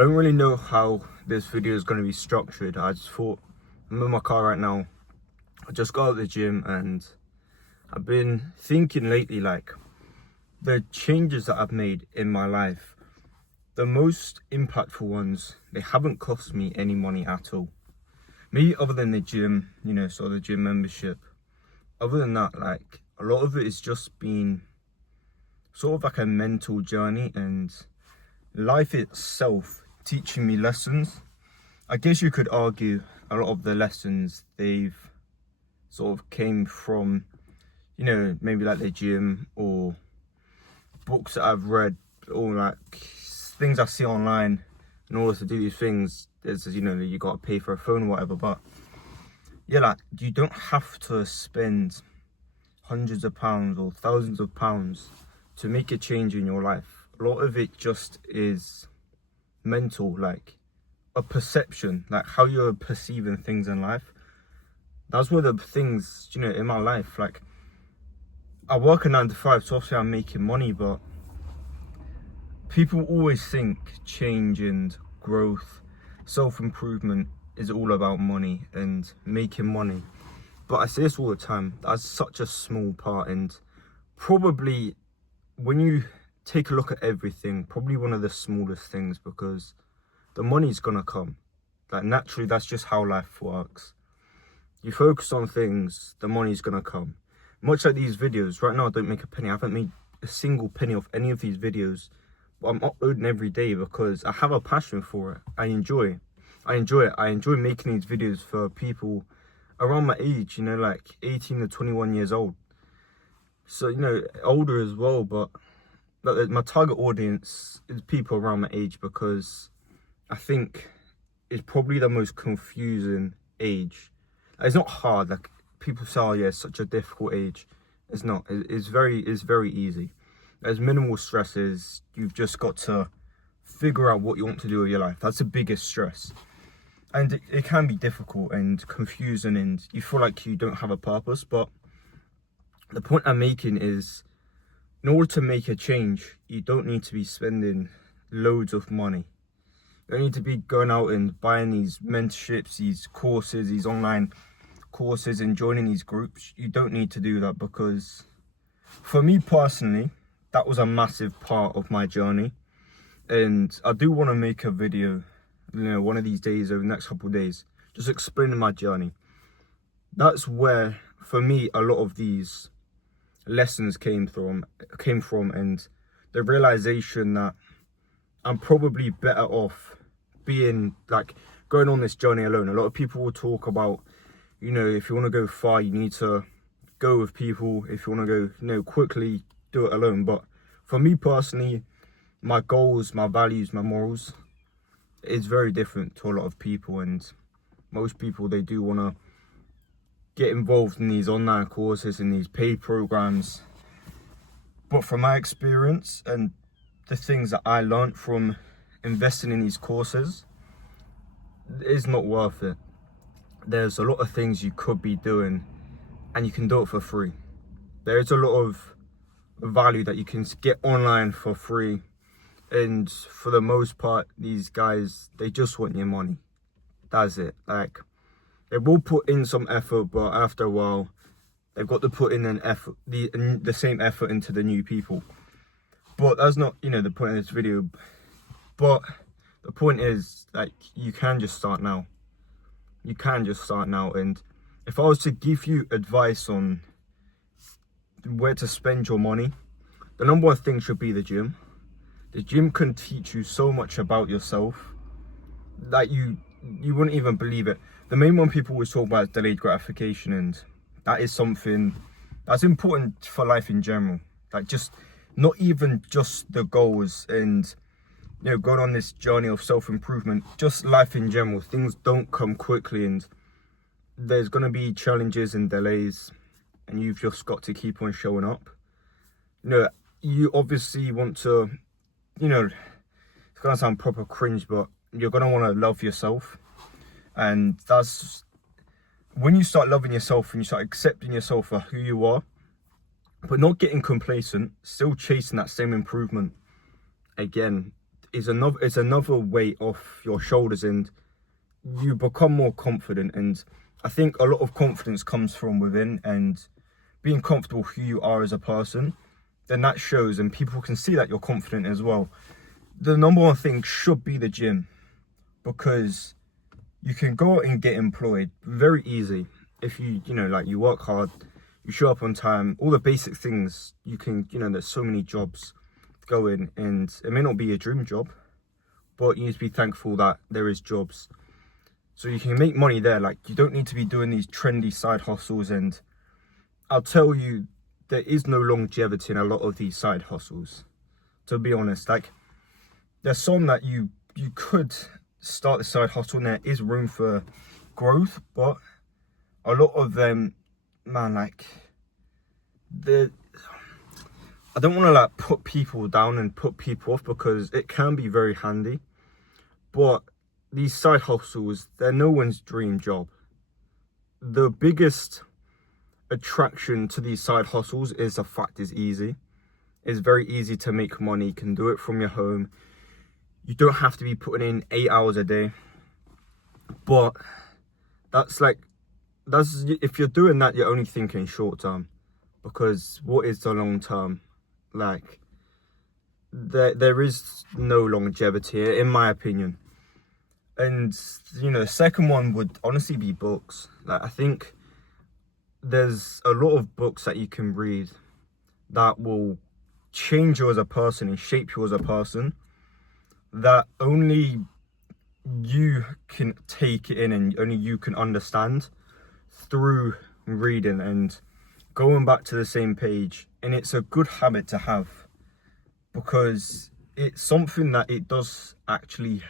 don't really know how this video is going to be structured. I just thought, I'm in my car right now. I just got out of the gym and I've been thinking lately, like, the changes that I've made in my life, the most impactful ones, they haven't cost me any money at all. Maybe other than the gym, sort of the gym membership. Other than that, like, a lot of it has just been sort of like a mental journey and life itself teaching me lessons. I guess you could argue a lot of the lessons, they've sort of came from, maybe like the gym or books that I've read, or like things I see online. In order to do these things, there's, you got to pay for a phone or whatever. But yeah, like, you don't have to spend hundreds of pounds or thousands of pounds to make a change in your life. A lot of it just is mental, like a perception, like how you're perceiving things in life. That's where the things, in my life, like, I work a 9 to 5, so obviously I'm making money, but people always think change and growth, self-improvement is all about money and making money. But I say this all the time, that's such a small part, and probably when you take a look at everything, probably one of the smallest things, because the money's gonna come. Like, naturally, that's just how life works. You focus on things, the money's gonna come. Much like these videos, right now I don't make a penny. I haven't made a single penny off any of these videos, but I'm uploading every day because I have a passion for it. I enjoy it. I enjoy making these videos for people around my age, like 18 to 21 years old. So, older as well, but my target audience is people around my age, because I think it's probably the most confusing age. It's not hard, like people say, oh yeah, it's such a difficult age. It's not. It's very easy. There's minimal stresses. You've just got to figure out what you want to do with your life. That's the biggest stress. And it can be difficult and confusing, and you feel like you don't have a purpose. But the point I'm making is, in order to make a change, you don't need to be spending loads of money. You don't need to be going out and buying these mentorships, these courses, these online courses, and joining these groups. You don't need to do that, because for me personally, that was a massive part of my journey. And I do want to make a video, one of these days, over the next couple of days, just explaining my journey. That's where, for me, a lot of these lessons came from, and the realization that I'm probably better off being, like, going on this journey alone. A lot of people will talk about, if you want to go far, you need to go with people. If you want to go, quickly, do it alone. But for me personally, my goals, my values, my morals, is very different to a lot of people. And most people, they do want to get involved in these online courses and these paid programs. But from my experience and the things that I learned from investing in these courses, it's not worth it. There's a lot of things you could be doing, and you can do it for free. There's a lot of value that you can get online for free, and for the most part, these guys, they just want your money. That's it. Like, they will put in some effort, but after a while, they've got to put in an effort, the same effort into the new people. But that's not, the point of this video. But the point is, like, you can just start now. You can just start now. And if I was to give you advice on where to spend your money, the number one thing should be the gym. The gym can teach you so much about yourself that you wouldn't even believe it. The main one people always talk about is delayed gratification, and that is something that's important for life in general. Like, just not even just the goals and going on this journey of self-improvement, just life in general. Things don't come quickly, and there's going to be challenges and delays, and you've just got to keep on showing up. You obviously want to, it's going to sound proper cringe, but you're going to want to love yourself. And that's when you start loving yourself and you start accepting yourself for who you are, but not getting complacent, still chasing that same improvement. Again, it's another weight off your shoulders, and you become more confident. And I think a lot of confidence comes from within, and being comfortable who you are as a person, then that shows, and people can see that you're confident as well. The number one thing should be the gym, because you can go out and get employed very easy if you like you work hard, you show up on time, all the basic things. You can, there's so many jobs going, and it may not be a dream job, but you need to be thankful that there is jobs. So you can make money there. Like, you don't need to be doing these trendy side hustles. And I'll tell you, there is no longevity in a lot of these side hustles, to be honest. Like, there's some that you could start the side hustle and there is room for growth, but a lot of them, man, like, I don't want to like put people down and put people off, because it can be very handy, but these side hustles, they're no one's dream job. The biggest attraction to these side hustles is the fact it's easy. It's very easy to make money. You can do it from your home. You don't have to be putting in 8 hours a day. But that's if you're doing that, you're only thinking short term, because what is the long term? Like, there is no longevity, in my opinion. And the second one would honestly be books. Like, I think there's a lot of books that you can read that will change you as a person and shape you as a person, that only you can take it in and only you can understand through reading and going back to the same page. And it's a good habit to have, because it's something that it does actually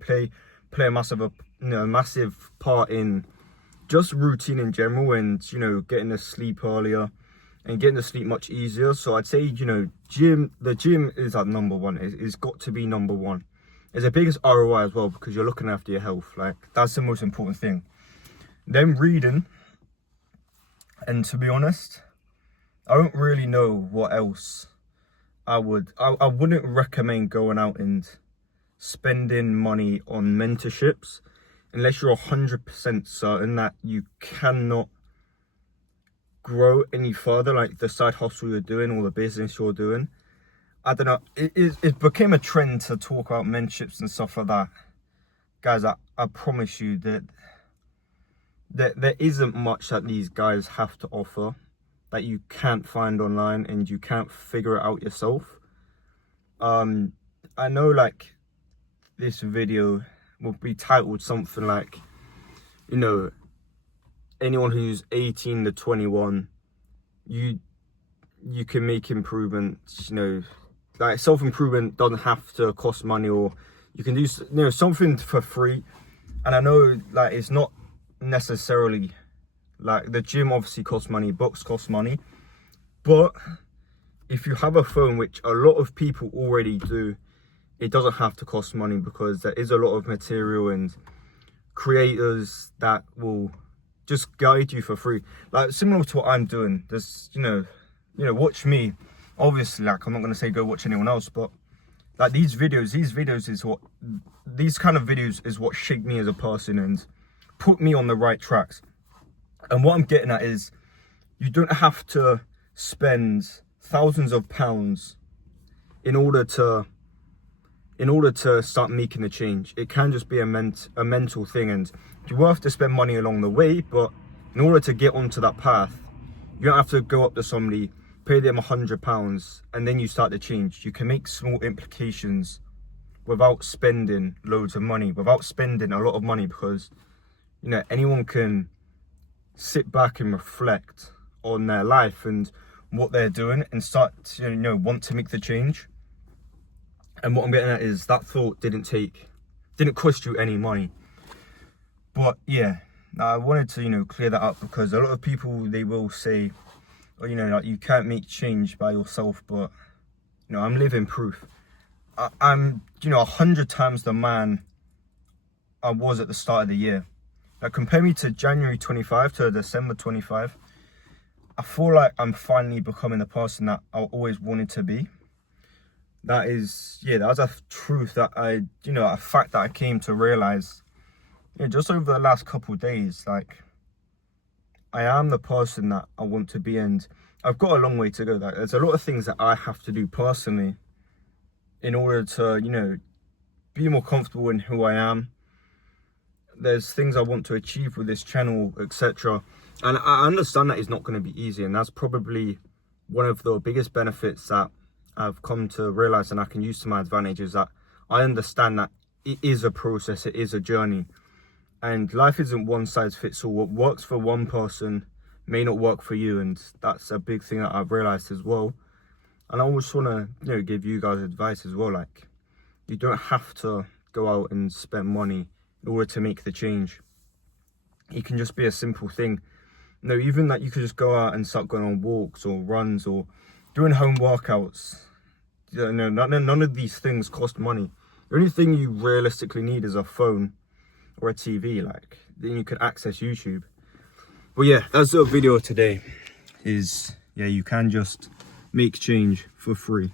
play a massive part in just routine in general, and getting to sleep earlier and getting to sleep much easier. So I'd say the gym is at number one. It's got to be number one. It's the biggest ROI as well, because you're looking after your health. Like, that's the most important thing. Then reading, and to be honest, I don't really know what else I wouldn't recommend going out and spending money on mentorships unless you're 100% certain that you cannot grow any further, like the side hustle you're doing or the business you're doing. I don't know, it became a trend to talk about mentorships and stuff like that. Guys, I promise you that there isn't much that these guys have to offer that you can't find online and you can't figure it out yourself. I know, like, this video will be titled something like, anyone who's 18 to 21, you can make improvements. Like, self-improvement doesn't have to cost money, or you can do something for free. And I know, like, it's not necessarily like the gym obviously costs money, books cost money, but if you have a phone, which a lot of people already do, it doesn't have to cost money, because there is a lot of material and creators that will just guide you for free, like similar to what I'm doing. There's watch me. Obviously, like, I'm not going to say go watch anyone else, but like these kind of videos is what shaped me as a person and put me on the right tracks. And what I'm getting at is, you don't have to spend thousands of pounds in order to start making a change. It can just be a mental thing, and you will have to spend money along the way, but in order to get onto that path, you don't have to go up to somebody, pay them £100, and then you start to change. You can make small implications without spending loads of money, without spending a lot of money, because anyone can sit back and reflect on their life and what they're doing and start to want to make the change. And what I'm getting at is, that thought didn't cost you any money. But yeah, I wanted to clear that up, because a lot of people, they will say, like, you can't make change by yourself. But I'm living proof. I'm 100 times the man I was at the start of the year. Like, compare me to January 25 to December 25. I feel like I'm finally becoming the person that I always wanted to be. that is, yeah, that's a truth that I, a fact that I came to realize, just over the last couple of days. Like, I am the person that I want to be, and I've got a long way to go. Like, there's a lot of things that I have to do personally in order to, be more comfortable in who I am. There's things I want to achieve with this channel, etc. And I understand that it's not going to be easy, and that's probably one of the biggest benefits that I've come to realize and I can use to my advantage, is that I understand that it is a process, it is a journey, and life isn't one size fits all. What works for one person may not work for you, and that's a big thing that I've realized as well. And I always want to, give you guys advice as well. Like, you don't have to go out and spend money in order to make the change. It can just be a simple thing. Even that you could just go out and start going on walks or runs or doing home workouts. None of these things cost money. The only thing you realistically need is a phone or a TV. Like, then you can access YouTube. But yeah, that's the video today. You can just make change for free.